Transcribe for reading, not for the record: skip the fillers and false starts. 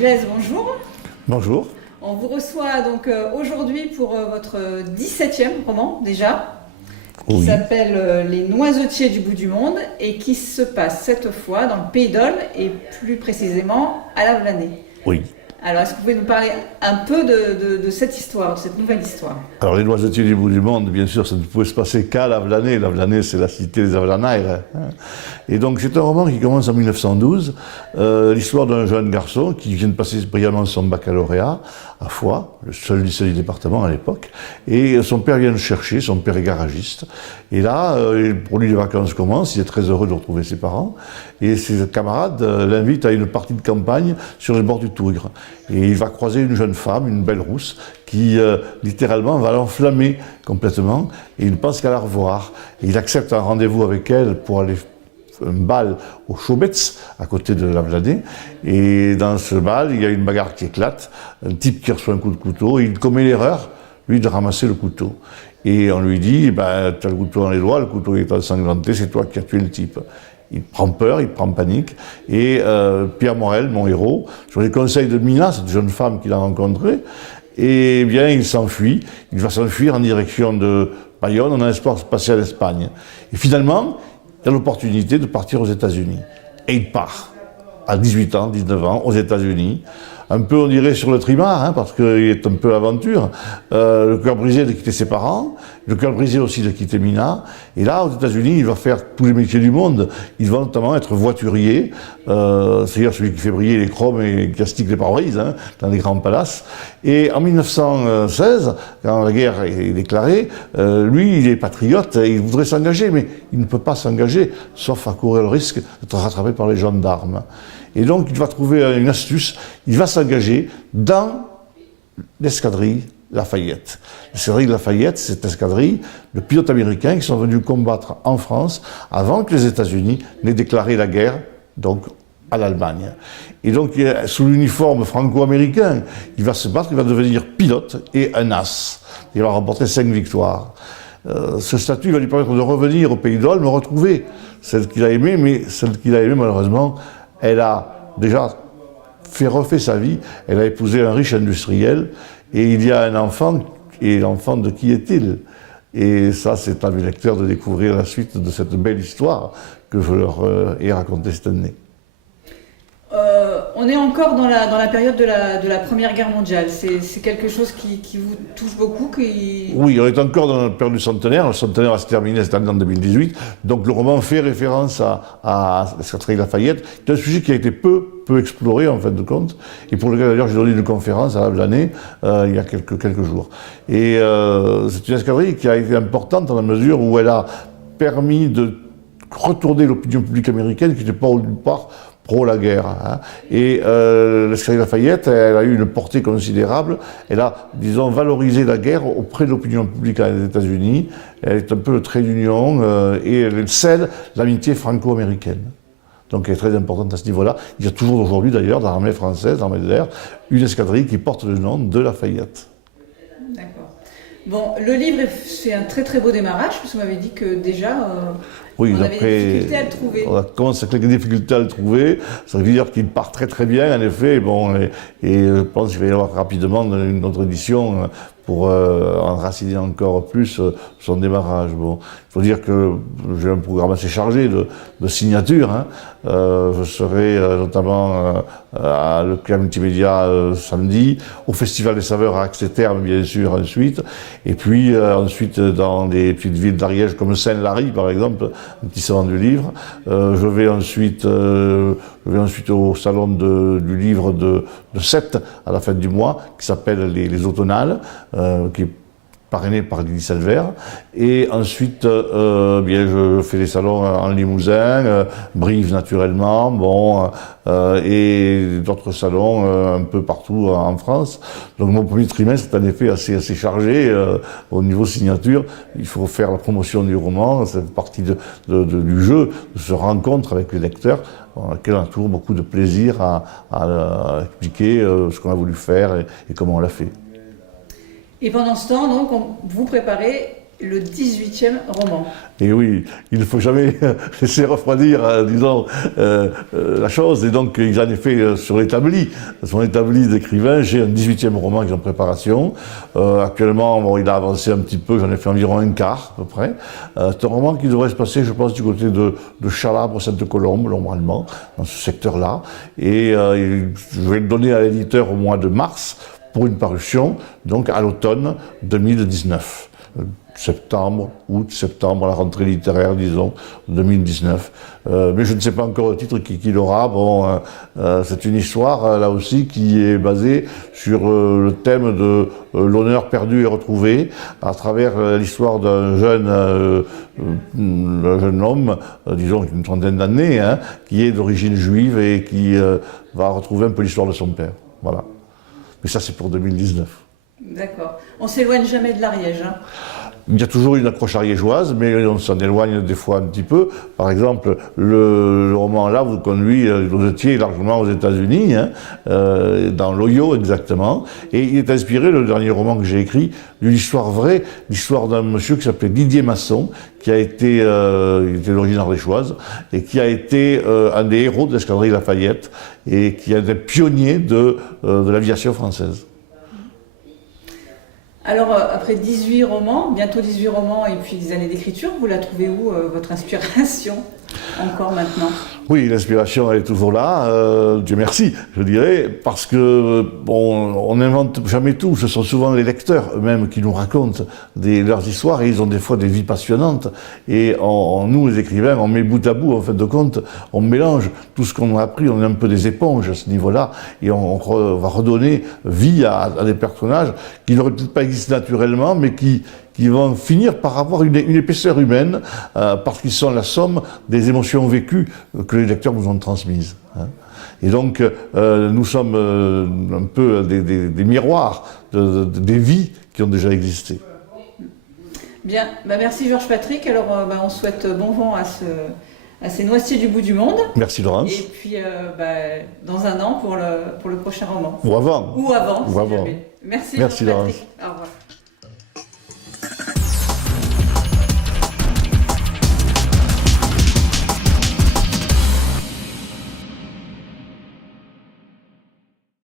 Blaise, bonjour. Bonjour. On vous reçoit donc aujourd'hui pour votre 17e roman déjà, qui s'appelle Les Noisetiers du bout du monde et qui se passe cette fois dans le Pays d'Aulne et plus précisément à Lavelanet. Oui. Alors, est-ce que vous pouvez nous parler un peu de cette histoire, de cette nouvelle histoire? Alors, Les Noisetiers du bout du monde, bien sûr, ça ne pouvait se passer qu'à Lavelanet. Lavelanet, c'est la cité des Avelaнаires. Et donc, c'est un roman qui commence en 1912, l'histoire d'un jeune garçon qui vient de passer brillamment son baccalauréat à Foix, le seul lycée du département à l'époque, et son père vient le chercher, son père est garagiste. Et là, pour lui, les vacances commencent, il est très heureux de retrouver ses parents, et ses camarades l'invitent à une partie de campagne sur les bords du Tougre. Et il va croiser une jeune femme, une belle rousse, qui littéralement va l'enflammer complètement, et il ne pense qu'à la revoir. Et il accepte un rendez-vous avec elle pour aller un bal au Chaubetz, à côté de Lavelanet, et dans ce bal, il y a une bagarre qui éclate, un type qui reçoit un coup de couteau, et il commet l'erreur, lui, de ramasser le couteau. Et on lui dit, ben, tu as le couteau dans les doigts, le couteau est ensanglanté, c'est toi qui as tué le type. Il prend peur, il prend panique, et Pierre Morel, mon héros, sur les conseils de Mina, cette jeune femme qu'il a rencontrée, eh bien, il s'enfuit, il va s'enfuir en direction de Bayonne, en espoir de passer à l'Espagne. Et finalement, il a l'opportunité de partir aux États-Unis. Et il part, à 18 ans, 19 ans, aux États-Unis. Un peu, on dirait, sur le trimar, hein, parce qu'il est un peu aventure. Le cœur brisé de quitter ses parents, le cœur brisé aussi de quitter Mina. Et là, aux États-Unis, il va faire tous les métiers du monde. Il va notamment être voiturier, c'est-à-dire celui qui fait briller les chromes et qui astique les pare-brises, hein, dans les grands palaces. Et en 1916, quand la guerre est déclarée, lui, il est patriote, et il voudrait s'engager, mais il ne peut pas s'engager, sauf à courir le risque d'être rattrapé par les gendarmes. Et donc, il va trouver une astuce, il va s'engager dans l'escadrille Lafayette. L'escadrille Lafayette, c'est cette escadrille de pilotes américains qui sont venus combattre en France avant que les États-Unis n'aient déclaré la guerre, donc à l'Allemagne. Et donc, sous l'uniforme franco-américain, il va se battre, il va devenir pilote et un as. Il va remporter 5 victoires. Ce statut va lui permettre de revenir au Pays d'Aulne, me retrouver celle qu'il a aimée, mais celle qu'il a aimée, malheureusement, elle a déjà refait sa vie, elle a épousé un riche industriel, et il y a un enfant, et l'enfant de qui est-il? Et ça, c'est à mes lecteurs de découvrir la suite de cette belle histoire que je leur ai racontée cette année. On est encore dans la période de la Première Guerre mondiale. C'est quelque chose qui vous touche beaucoup Oui, on est encore dans la période du centenaire. Le centenaire va se terminer cette année en 2018. Donc le roman fait référence à l'escadrille Lafayette. C'est un sujet qui a été peu exploré en fin de compte, et pour lequel d'ailleurs j'ai donné une conférence à Lavelanet il y a quelques jours. Et c'est une escadrille qui a été importante dans la mesure où elle a permis de retourner l'opinion publique américaine qui n'était pas au départ pro la guerre. Hein. Et l'escadrille Lafayette, elle a eu une portée considérable. Elle a, disons, valorisé la guerre auprès de l'opinion publique des États-Unis. Elle est un peu le trait d'union et elle scelle l'amitié franco-américaine. Donc elle est très importante à ce niveau-là. Il y a toujours aujourd'hui, d'ailleurs, dans l'armée française, dans l'armée de l'air, une escadrille qui porte le nom de Lafayette. D'accord. Bon, le livre fait un très très beau démarrage, parce que vous m'avez dit que déjà... Oui, on avait des difficultés à le trouver. On commence avec des difficultés à le trouver. Ça veut dire qu'il part très très bien, en effet. Bon, et je pense qu'il va y avoir rapidement une autre édition pour enraciner encore plus son démarrage. Bon, il faut dire que j'ai un programme assez chargé de signatures. Hein. Je serai notamment à l'Eclat Multimédia samedi, au Festival des Saveurs à Axeterme, bien sûr, ensuite. Et puis ensuite dans des petites villes d'Ariège comme Saint-Lary, par exemple, un petit salon du livre. Je vais ensuite au salon du livre de Sète à la fin du mois, qui s'appelle les Automnales, qui est parrainé par Lydie Salver. Et ensuite, bien, je fais des salons en Limousin, Brive naturellement, bon, et d'autres salons un peu partout en France. Donc mon premier trimestre est en effet assez chargé au niveau signature. Il faut faire la promotion du roman, ça fait partie du jeu, de se rencontre avec les lecteurs, dans lequel on a toujours beaucoup de plaisir à expliquer ce qu'on a voulu faire et comment on l'a fait. Et pendant ce temps, donc, vous préparez le 18e roman. Et oui, il ne faut jamais laisser refroidir, disons, la chose. Et donc, ils en ont fait sur l'établi, son établi d'écrivain. J'ai un 18e roman qui est en préparation. Actuellement, bon, il a avancé un petit peu, j'en ai fait environ un quart, à peu près. C'est un roman qui devrait se passer, je pense, du côté de Chalabre, Sainte-Colombe, normalement, dans ce secteur-là. Et je vais le donner à l'éditeur au mois de mars pour une parution, donc à l'automne 2019. Septembre, août, septembre, à la rentrée littéraire, disons, 2019. Mais je ne sais pas encore le titre qu'il aura. Bon, c'est une histoire, là aussi, qui est basée sur le thème de l'honneur perdu et retrouvé, à travers l'histoire d'un jeune homme, disons, d'une trentaine d'années, hein, qui est d'origine juive et qui va retrouver un peu l'histoire de son père. Voilà. Mais ça, c'est pour 2019. D'accord. On s'éloigne jamais de l'Ariège, hein. Il y a toujours une accroche ariégeoise, mais on s'en éloigne des fois un petit peu. Par exemple, le roman là vous conduit, vous étiez largement aux États-Unis, hein, dans l'Ohio exactement, et il est inspiré, le dernier roman que j'ai écrit, d'une histoire vraie, l'histoire d'un monsieur qui s'appelait Didier Masson, qui a été, il était d'origine ardéchoise, et qui a été un des héros de l'escadrille Lafayette, et qui est un des pionniers de l'aviation française. Alors, après 18 romans, bientôt 18 romans et puis des années d'écriture, vous la trouvez où, votre inspiration, encore maintenant? Oui, l'inspiration, elle est toujours là, Dieu merci, je dirais, parce que bon, on n'invente jamais tout. Ce sont souvent les lecteurs eux-mêmes qui nous racontent leurs histoires et ils ont des fois des vies passionnantes. Et nous, les écrivains, on met bout à bout, en fin de compte, on mélange tout ce qu'on a appris, on est un peu des éponges à ce niveau-là et on va redonner vie à des personnages qui n'auraient peut-être pas existé naturellement, mais qui vont finir par avoir une épaisseur humaine parce qu'ils sont la somme des émotions vécues que les lecteurs vous ont transmises. Hein. Et donc, nous sommes un peu des miroirs des vies qui ont déjà existé. Bien, merci Georges Patrick. Alors, on souhaite bon vent à ces noisetiers du bout du monde. Merci Laurence. Et puis, dans un an pour le prochain roman. Ou avant. Ou avant. Ou avant. Merci Merci Georges Laurence. Patrick. Au revoir.